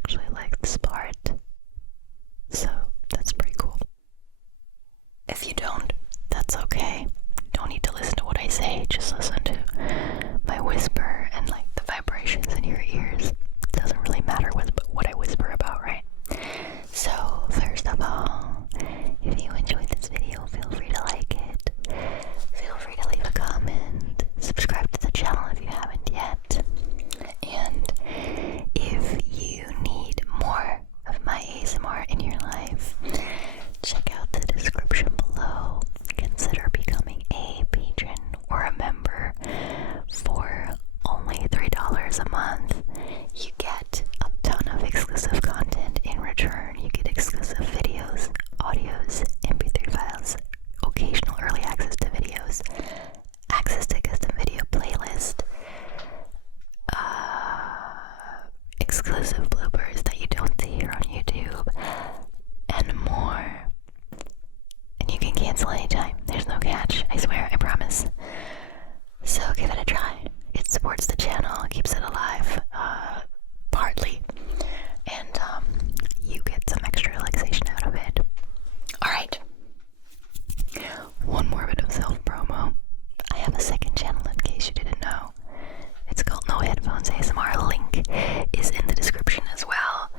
actually like this part. So that's pretty cool. If you don't, that's okay. Don't need to listen to what I say, just listen to my whisper and like the vibrations in your ears. It doesn't really matter what I whisper about, right? So first of all, if you enjoyed this video, feel free to like it. Feel free to leave a comment. Subscribe to the channel if you haven't yet. And if you need more of my ASMR in your life, check out the description below. Consider becoming a patron or a member for only $3 a month. You get a ton of exclusive content in return. You get exclusive videos, audios, MP3 files, occasional early access to videos, access to custom video playlist, exclusive bloopers that you don't see here on YouTube, and more. And you can cancel anytime. There's no catch. I swear, I promise. So give it a try. It supports the channel, keeps it alive, partly. And you get some extra relaxation out of it. Alright. One more bit of self-promo. I have a second channel in case you didn't know. It's called No Headphones ASMR. Link is in the description as well.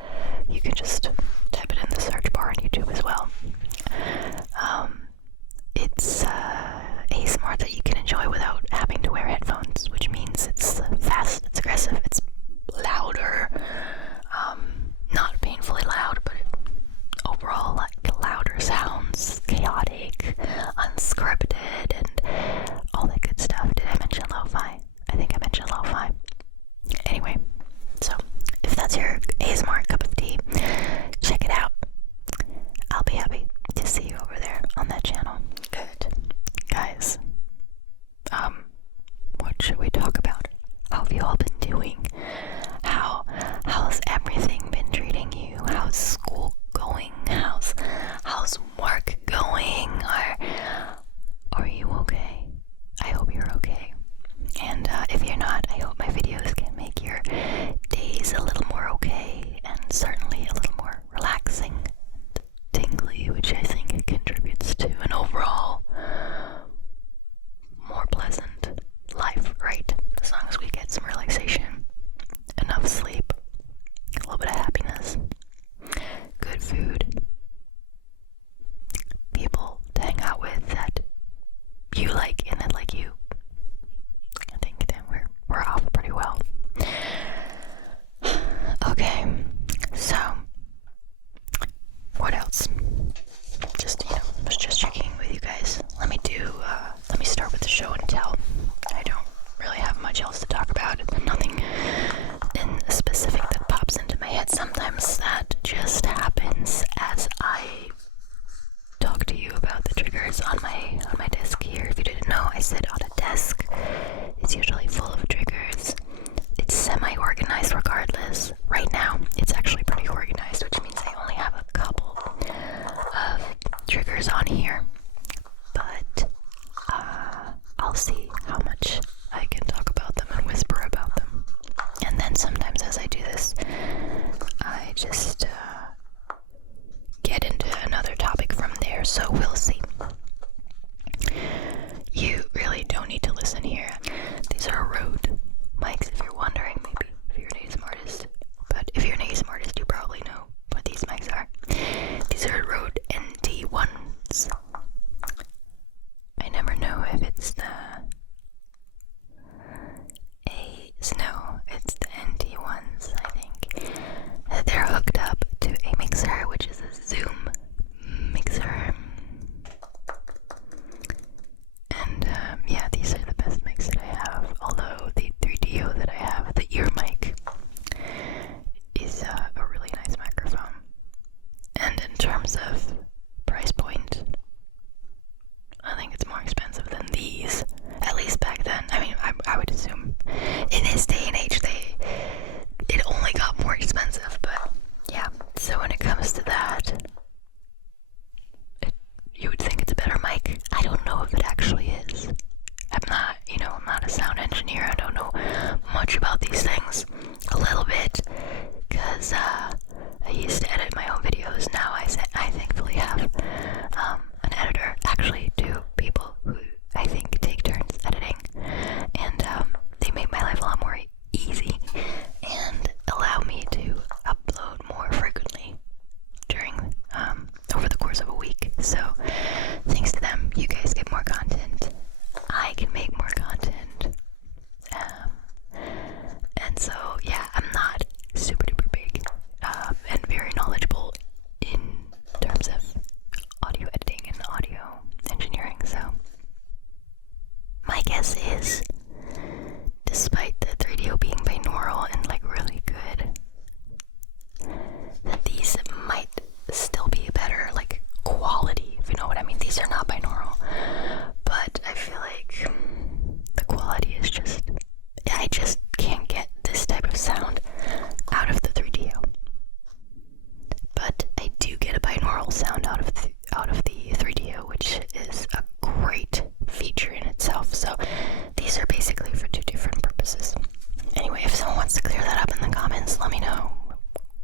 You can just type it in the search bar on YouTube as well. It's ASMR that you can enjoy without having to wear headphones, which means it's fast, it's aggressive, it's louder, not painfully loud, but overall like louder sounds, chaotic, unscripted, and all that good stuff. Did I mention lo-fi? I think I mentioned lo-fi. Anyway, so if that's your ASMR cup of tea, check it out. I'll be happy to see you over there on that channel. Good. Guys, what should we talk about? How have you all been doing? How's everything been treating you? How's school going? How's work going? Are you okay? I hope you're okay. And if you're not, I hope my videos can make your days a little more okay and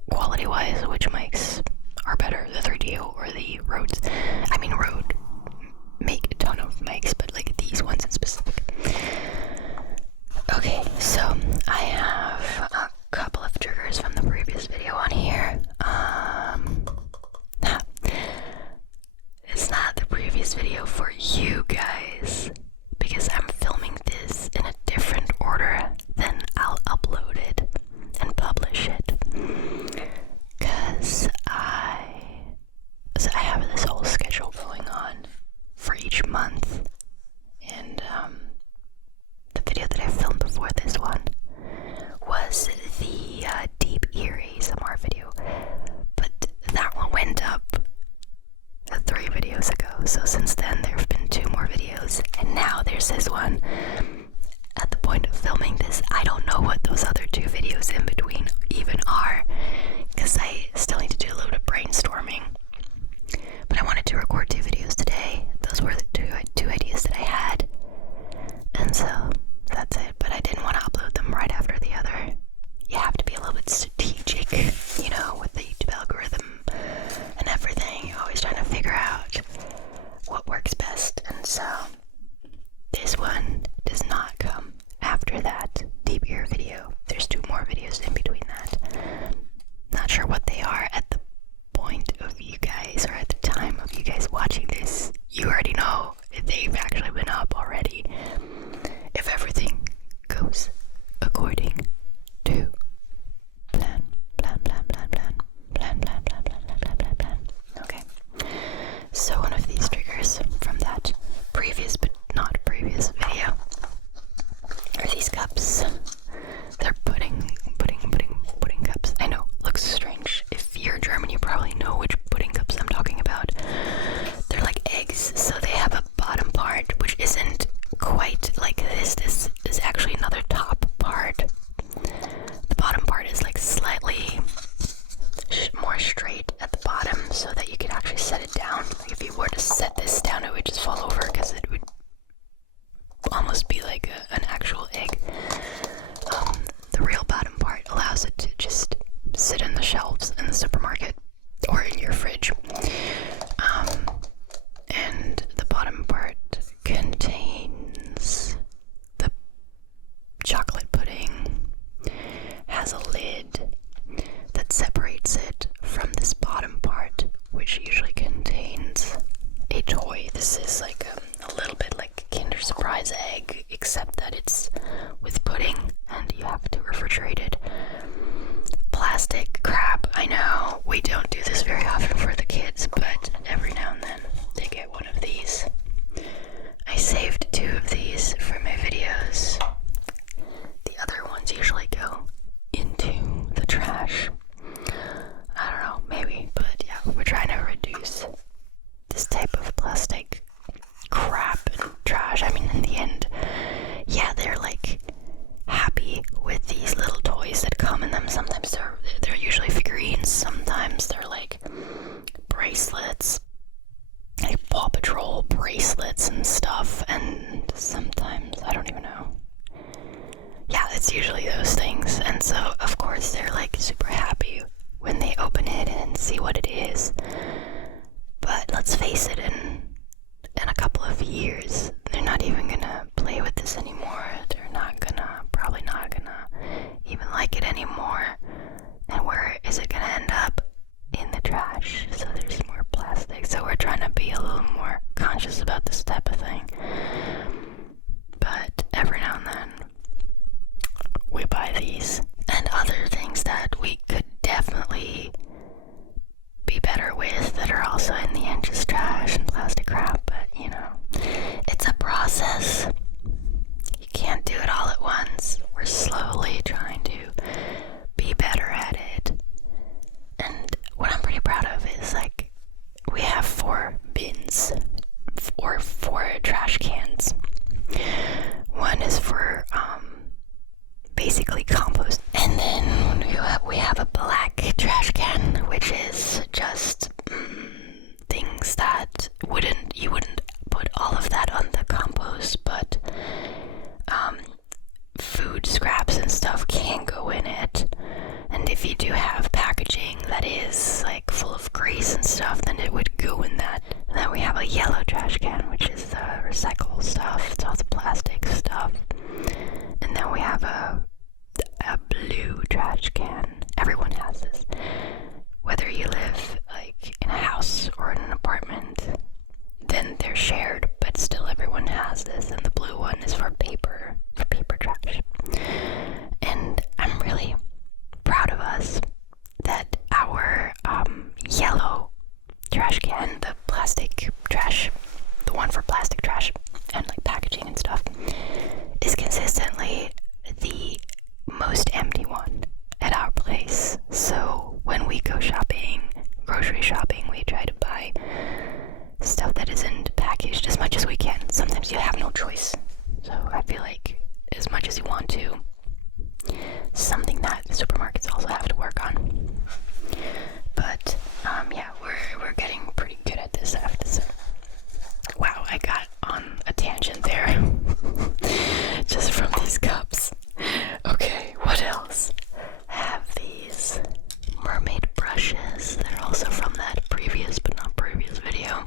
quality-wise, which mics are better, the 3DO or the Rhodes. I mean, Rode make a ton of mics, but like these ones in specific. Okay, so I have a couple of triggers from the previous video on here. It's not the previous video for you guys, because I'm filming this in a different order than I'll upload it and publish it. Because I have this whole schedule going on for each month, and the video that I filmed before this one was the Deep Ear ASMR video, but that one went up 3 videos ago, so since then there have been 2 more videos, and now there's this one. At the point of filming this, I don't know what those other 2 videos in between even are, because I still need to do a little bit of brainstorming. But I wanted to record 2 videos today. Those were the two ideas that I had, and so that's it. But I didn't want to upload them right after the other. You have to be a little bit strategic, you know, with the YouTube algorithm and everything. You're always trying to figure out what works best, and so this one does not come after that Deep Ear video. There's 2 more videos in between that. Not sure what they are at the point of you guys, or at the time of you guys watching this. You already know if they've actually been up already. If everything goes according to plan. Okay. So one of these triggers from that previous but not previous video are these cups. They're pudding cups. I know, looks strange. If you're German, you probably know which pudding cups I'm talking about. They're like eggs, so they have a bottom part which isn't quite like this. This is actually another top part. The bottom part is like slightly more straight at the bottom, so that you can actually set it down. Like if you were to set this down, it would just fall over, because it would almost be like an actual egg. The real bottom part allows it to just sit in the shelves in the supermarket or in your fridge. And the bottom part contains the chocolate pudding, has a lid that separates it from this bottom part, which usually contains a toy. This is like a little bit like Kinder Surprise egg, except that it's with pudding and you have to refrigerate it. Plastic crap, I know. We don't do this very often for the kids, but every now and then they get one of these. I saved 2 of these for my videos. The other ones usually go into the trash. I don't know, maybe, but yeah, we're trying to reduce this type of plastic crap and trash. I mean, in the end, yeah, they're like happy with these little toys that come in them. Sometimes they're usually figurines, sometimes they're like bracelets, like Paw Patrol bracelets and stuff, and sometimes, I don't even know. Yeah, it's usually those things, and so of course they're like super happy when they open it and see what it is. But let's face it, in a couple of years, they're not even gonna play with this anymore. They're probably not gonna even like it anymore. And where is it gonna end up? In the trash. So there's more plastic. So we're trying to be a little more conscious about this type of thing. But every now and then, we buy these and other things that we could definitely be better with, that are also in the end just trash and plastic crap. But you know, it's a process. You can't do it all at once. We're slowly trying to be better at it. And what I'm pretty proud of is, like, we have 4 bins, or 4 trash cans. One is for basically compost, and then we have a black trash can, which is just things that you wouldn't put all of that on the compost, but food scraps and stuff can go in it. And if you do have packed packaging that is like full of grease and stuff, then it would go in that. And then we have a yellow trash can, which is the recyclable stuff. It's all the plastic stuff. And then we have a blue trash can. Everyone has this. Whether you live like in a house or in an apartment, then they're shared, but still everyone has this. And the blue one is for paper trash. And I'm really proud of us that our yellow trash can, the plastic trash, the one for plastic trash and like packaging and stuff, is consistently the most empty one at our place. So when we go shopping, grocery shopping, we try to buy stuff that isn't packaged as much as we can. Sometimes you have no choice. So I feel like as much as you want to, something that the supermarkets also have to work on. But yeah, we're getting pretty good at this, I have to say. Wow, I got on a tangent there. Just from these cups. Okay, what else? I have these mermaid brushes. They're also from that previous but not previous video.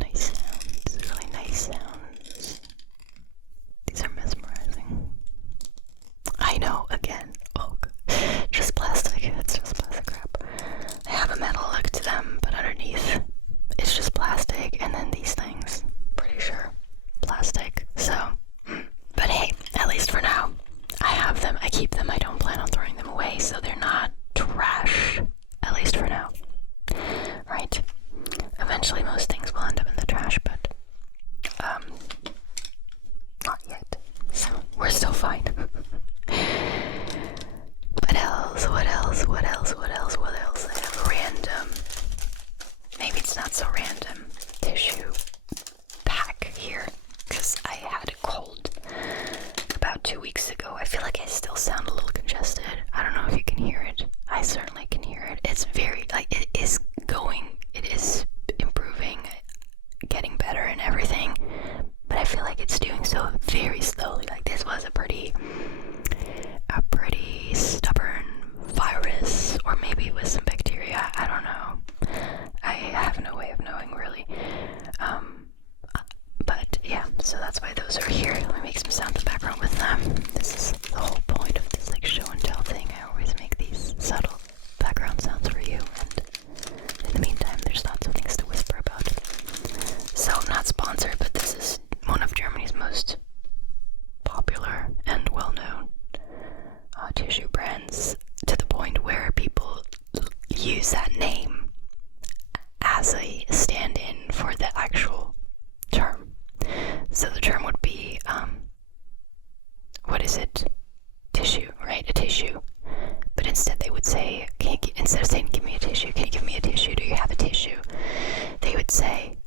Nice sounds, really nice sounds. These are mesmerizing. I know, again, just plastic. It's just plastic crap. They have a metal look to them, but underneath it's just plastic, and then these things, pretty sure, plastic. So, but hey, at least for now, I have them, I keep them, I don't plan on throwing them away, so they're not trash, at least for now. Right? Eventually most things will end up in the trash, but not yet. So we're still fine. What else? I have a random, maybe it's not so random, tissue pack here, because I had a cold about 2 weeks ago. I feel like I still sound a little congested. I don't know if you can hear it. I certainly can hear it. It's very, like, it is improving, getting better and everything, but I feel like it's doing so very slowly. Like, this was a pretty stubborn virus, or maybe it was some bacteria, I don't know. I have no way of knowing, really. But yeah, so that's why those are here. Let me make some sound in the background with them. This is the whole point of this like show and tell thing. I always make these subtle background sounds for you, and in the meantime there's lots of things to whisper about. So I'm not sponsored, but this is one of Germany's most popular and well-known tissue brands, to the point where people use that name as a stand-in for the actual term. So the term would be, what is it? Tissue, right? A tissue. But instead they would say, instead of saying, give me a tissue, can you give me a tissue? Do you have a tissue? They would say,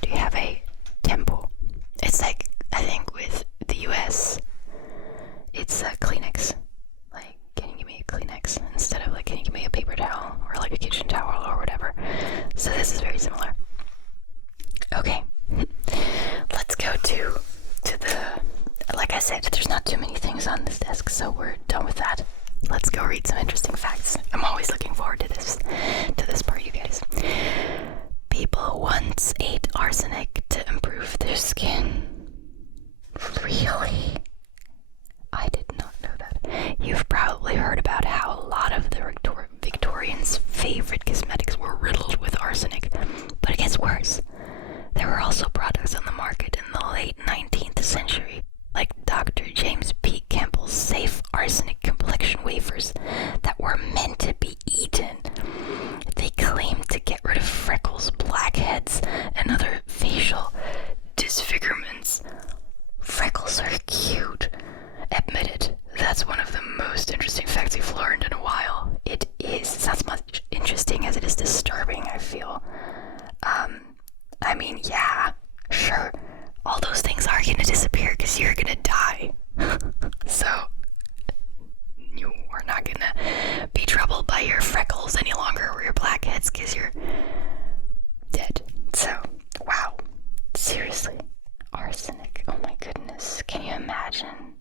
do you have a temple? It's like, I think with the US, it's a Kleenex. Like, can you give me a Kleenex? Instead of like, can you give me a paper towel? Or like a kitchen towel or whatever. So this is very similar. Okay. Let's go to the, like I said, there's not too many things on this desk, so we're done with that. Let's go read some interesting facts. I'm always looking forward to this part, you guys. People once ate arsenic to improve their skin. Really? I did not know that. You've probably heard about how a lot of the Victorians' favorite cosmetics were riddled with arsenic, but it gets worse. There were also products on the market in the late 19th century, like Dr. James P. Campbell's safe arsenic complexion wafers that were meant to be eaten. They claimed to get rid of freckles, blackheads, and other facial disfigurements. Freckles are cute. Admit it. That's one of the most interesting facts you've learned in a while. It is. It's not as much interesting as it is disturbing, I feel. I mean, yeah, sure, all those things are gonna disappear because you're gonna die. So, you are not gonna be troubled by your freckles any longer or your blackheads because you're dead. So, wow, seriously, arsenic, oh my goodness, can you imagine?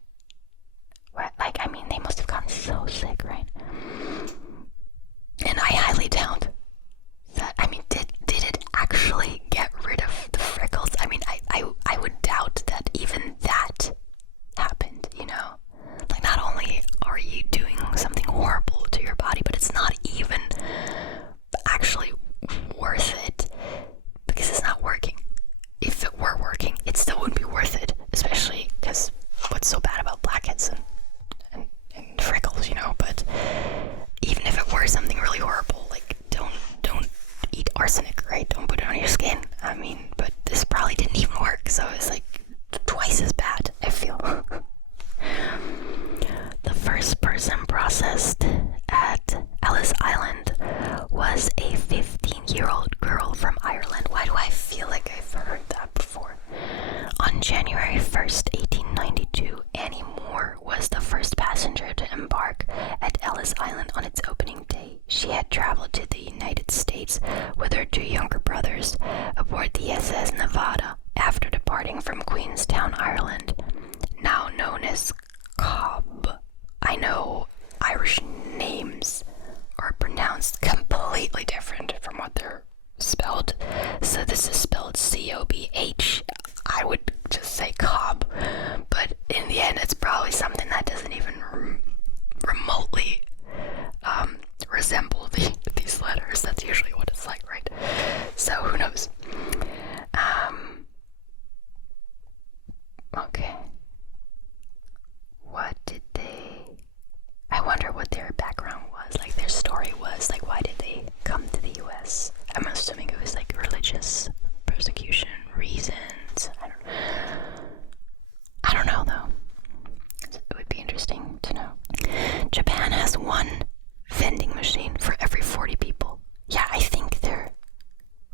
What, like, I mean, they must have gotten so or something really horrible, like don't eat arsenic, right? Don't put it on your skin. I mean, but this probably didn't even work, so it's like twice as bad, I feel. The first person processed at Ellis Island was a 15-year-old girl from Ireland. Why do I feel like I've heard that before? On January 1st, 1892, Annie Moore was the first passenger to embark at Ellis Island on its opening day. She had traveled to the United States with her two younger brothers aboard the SS Nevada after departing from Queenstown, Ireland, now known as Cobb. I know Irish names are pronounced completely different from what they're spelled. So this is spelled C-O-B-H. I would just say Cobb, but in the end it's probably something that doesn't even remotely resemble these letters. That's usually what it's like, right? So who knows? Okay. What did they... I wonder what their background was, like their story was, like why did they come to the US? I'm assuming it was like religious persecution, reasons. I don't know though. It would be interesting to know. Japan has one vending machine for every 40 people. Yeah, I think they're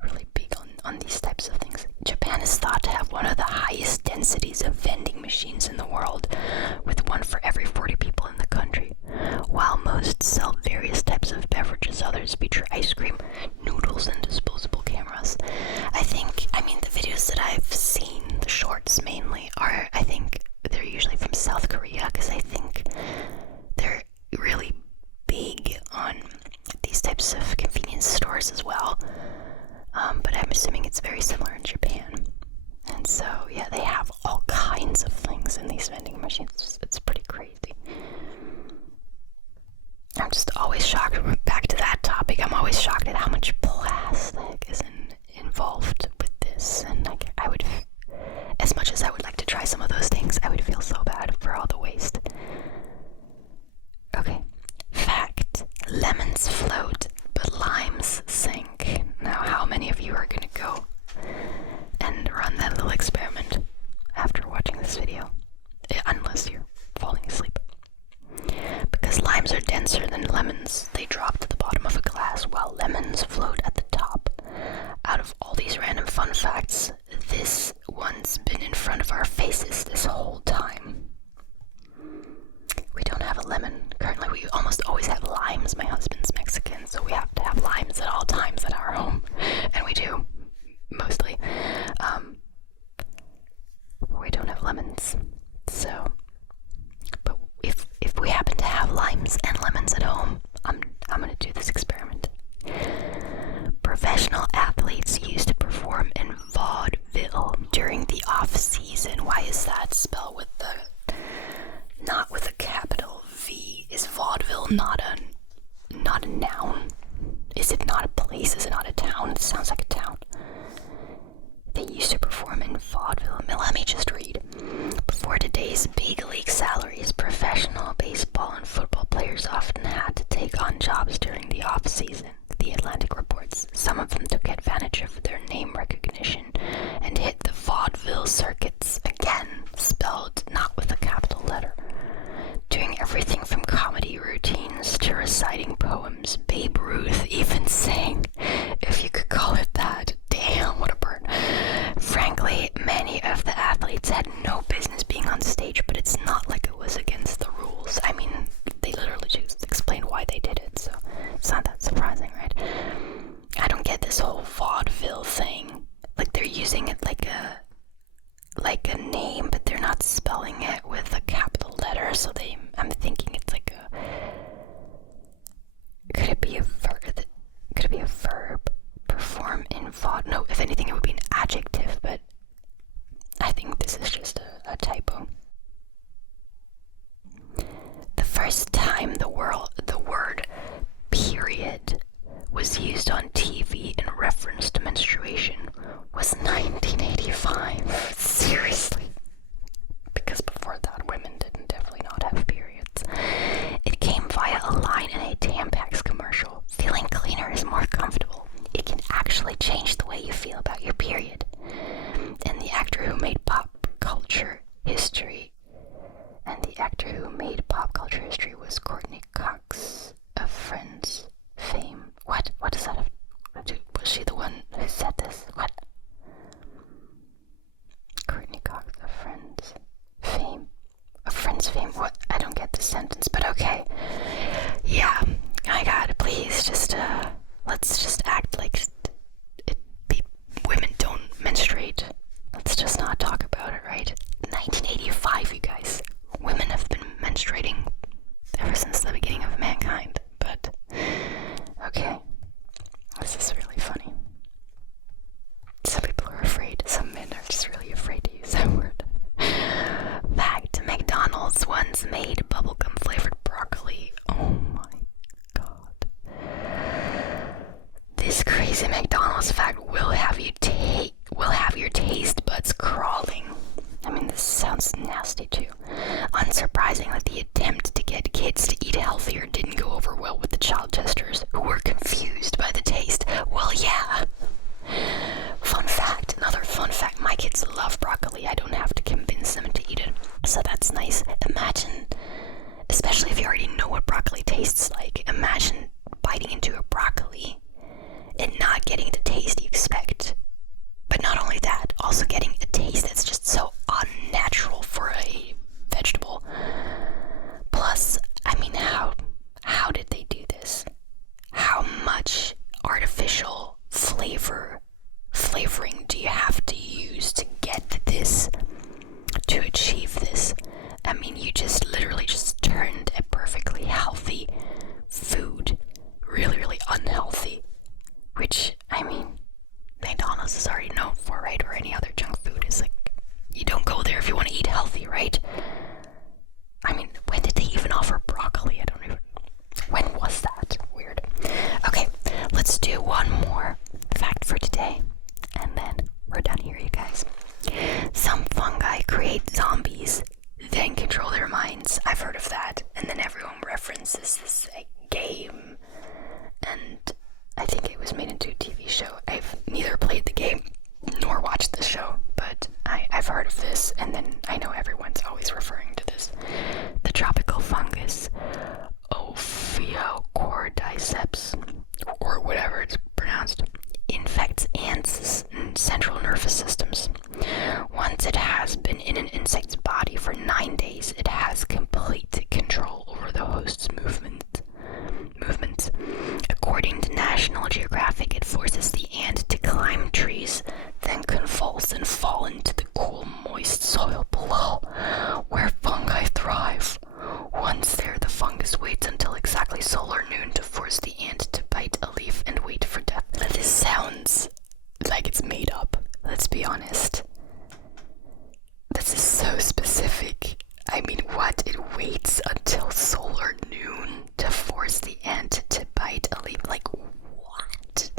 really big on these types of things. Japan is thought to have one of the highest densities of vending machines in the world, with one for every 40 people in the country. While most sell various types of beverages, others feature ice cream, noodles, and disposable cameras. I mean, the videos that I've seen, the shorts mainly, are, I think, they're usually from South Korea, because I think they're really big on these types of convenience stores as well. But I'm assuming it's very similar in Japan. And so, yeah, they have all kinds of things in these vending machines. It's pretty crazy. I'm just always shocked, back to that topic, I'm always shocked at how much plastic is involved with this. And like, I would, as much as I would like to try some of those things, I would feel so bad for all the waste. Okay. Fact: lemons float, but limes sink. Now, how many of you are gonna go and run that little experiment after watching this video? Unless you're falling asleep. Because limes are denser than lemons, they drop to the bottom of a glass while lemons float at the top. Out of all these random fun facts, this one's been in front of our faces this whole time. We don't have a lemon. Currently, we almost always have limes. My husband's Mexican, so we have to have limes at all times at our home. And we do, mostly. We don't have lemons. So, but if we happen to have limes and lemons at home, I'm gonna do this experiment. Professional athletes used to perform in vaudeville during the off-season. Why is that spelled with not with a capital V? Is vaudeville not a noun? Is it not a place? Is it not a town? It sounds like a town. They used to perform in vaudeville. Let me just read. Before today's big league salaries, professional baseball and football players often had to take on jobs during the off-season. The Atlantic reports some of them took advantage of their name recognition and hit the vaudeville circuits, again spelled not with a capital letter. Doing everything from comedy routines to reciting poems. Babe Ruth even sang, if you could call it that. Damn, what a burn. Frankly, many of the athletes had no business being on stage, but it's not like it was against the rules. I mean, they literally just explained why they did it, so it's not that surprising, right? I don't get this whole vaudeville thing. Like, they're using it like a name, but they're not spelling it with a capital letter, so I'm thinking it's like a... Could it be a verb? Perform in vaud... No, if anything, it would be an adjective, but I think this is just a typo. The first time the word period was used on TV in reference to menstruation was 1985. Seriously. Because before that, women didn't definitely not have periods. It came via a line in a Tampax commercial. was Courtney Cox of Friends fame. What does that have to do? Was she the one who said this? What? Courtney Cox of Friends fame. Of Friends fame? What? I don't get the sentence, but okay. Yeah, I got it. Please, let's just act like women don't menstruate. Let's just not talk about it, right? 1985, you guys. Women have been menstruating ever since the beginning of mankind, but okay. This is really funny. Some people are afraid. Some men are just really afraid to use that word. Fact, McDonald's once made bubblegum flavored broccoli. Oh my god. This crazy McDonald's fact will have your taste buds crawling. I mean, this sounds nasty too. Unsurprisingly, the attempt to get kids to eat healthier didn't go over well with the child testers, who were confused by the taste. Well, yeah. Another fun fact, my kids love broccoli. I don't have to convince them to eat it, so that's nice. Imagine, especially if you already know what broccoli tastes like, imagine biting into a broccoli and not getting the taste you expect. But not only that, also getting a taste that's just so unnatural for a vegetable. Plus, I mean, how did they do this? How much artificial flavoring do you have to use to get this, to achieve this? I mean, you just literally just turned a perfectly healthy food really, really unhealthy, which, I mean, McDonald's is already known for, right? Or any other junk food. Is like, you don't go there if you want to eat healthy, right? I mean, when did they even offer broccoli? When was that? Weird. Okay, let's do one more fact for today, and then we're done here, you guys. Some fungi create zombies, then control their minds. I've heard of that. And then everyone references this game, and I think it was made into a TV show. I've neither played the game nor watched the show, but I've heard of this, and then I know everyone's always referring to this. The tropical fungus Ophiocordyceps, or whatever it's pronounced, infects ants' central nervous systems. Once it has been in an insect's body for 9 days, it has complete control over the host's movements. According to National Geographic, it forces the ant to climb trees, then convulse and fall into the cool, moist soil below, where fungi thrive. Once there, the fungus waits until exactly solar noon to force the ant to bite a leaf and wait for death. This sounds like it's made up, let's be honest. This is so specific. I mean, what? It waits until solar noon to force the ant to bite a leaf? Like, what?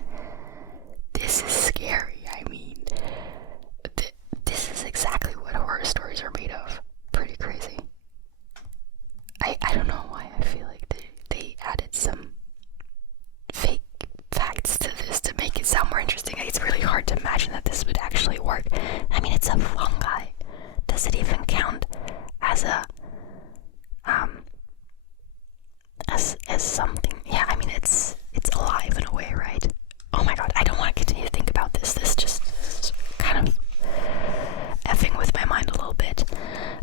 This is scary. I mean, this is exactly what horror stories are made of. Pretty crazy. I don't know why I feel like they added some fake facts to this to make it sound more interesting. It's really hard to imagine that this would actually work. I mean, it's a fungi. Does it even count as a as something? Yeah, I mean, it's alive in a way, right? Oh my god, I don't want to continue to think about this. This just is kind of effing with my mind a little bit.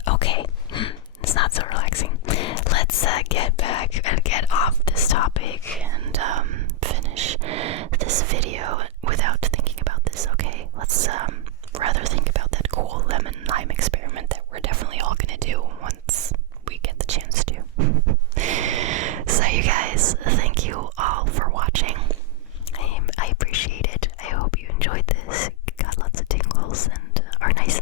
Okay, it's not so relaxing. Let's get back and get off this topic and finish this video without thinking about this, okay? Let's rather think about that cool lemon lime experiment that we're definitely all gonna do once we get the chance to. So you guys, thank you all for watching. I appreciate it. I hope you enjoyed this, got lots of tingles, and are nice